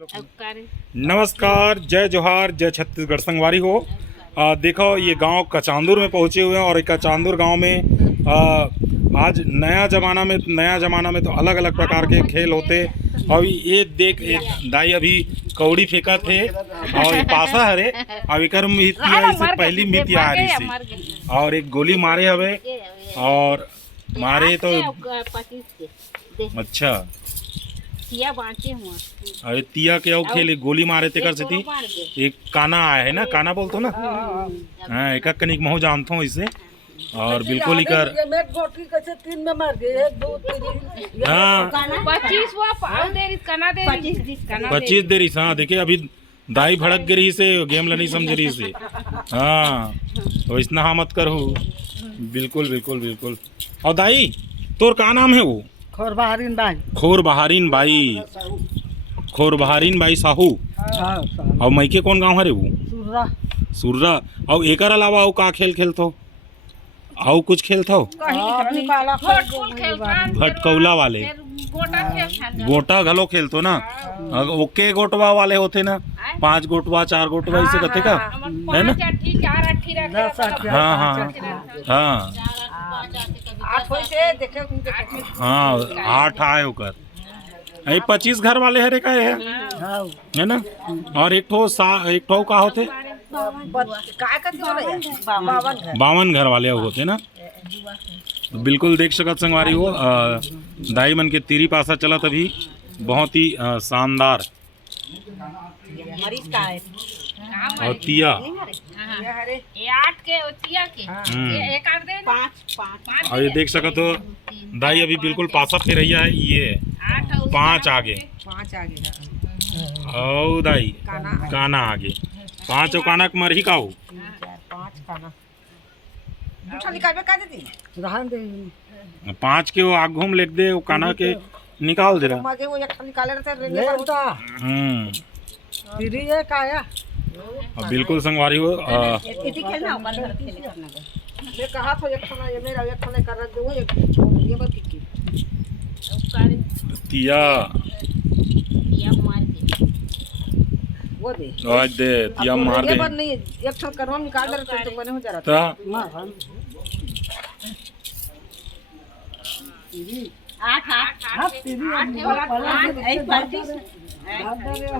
नमस्कार, जय जोहार, जय छत्तीसगढ़। संगवारी हो, देखो ये गांव कचांदुर में पहुंचे हुए हैं और कचांदुर गांव में आज नया ज़माना में तो अलग अलग प्रकार के खेल होते। और ये देख एक दाई अभी कौड़ी फेंका थे और पासा हरे और एकर मितिया से पहली मितिया आ रही थी और एक गोली मारे हवे और मारे तो अच्छा अरे तिया के और खेल गोली मारे ते कर थी। एक काना आया है ना, काना बोलते हो ना। हाँ, एक कनिक महू जानता हूँ इसे और बिल्कुल ही कर हाँ 25 देरी। हाँ देखिए अभी दाई भड़क गिरी से गेम ला नहीं समझ रही से। हाँ तो इतना हाँ मत करो। बिल्कुल बिल्कुल बिल्कुल। और दाई तोर का नाम है वो? खोर बहारीन बाई। खोर बहारीन बाई साहू। और मैके कौन गांव हरे वो? सुर्रा। और एकर अलावा और का खेल खेलतो? और कुछ खेलतो? फटकौला वाले गोटा घलो खेलतो ना। ओके गोटवा वाले होते ना, 5 गोटवा 4 गोटवा इसे कहते का है ना। हाँ हाँ हाँ हाँ 8 आए होकर 25 घर वाले हरे का है ना। और एक ठो का होते 52 घर वाले होते ना। तो बिल्कुल देख सकत संगवारी हो, दाई मन के तीरी पासा चला तभी बहुत ही शानदार। और तिया और ये देख सकत हो दाई अभी बिल्कुल पासा फिरैया है। ये 5 आगे और दाई काना आगे 5 और काना के मरही का हो 5 के वो आग घूम लेक दे वो काना के निकाल दे रहा। बिल्कुल संगवारी हो तिया दे तिया मार दे तो 8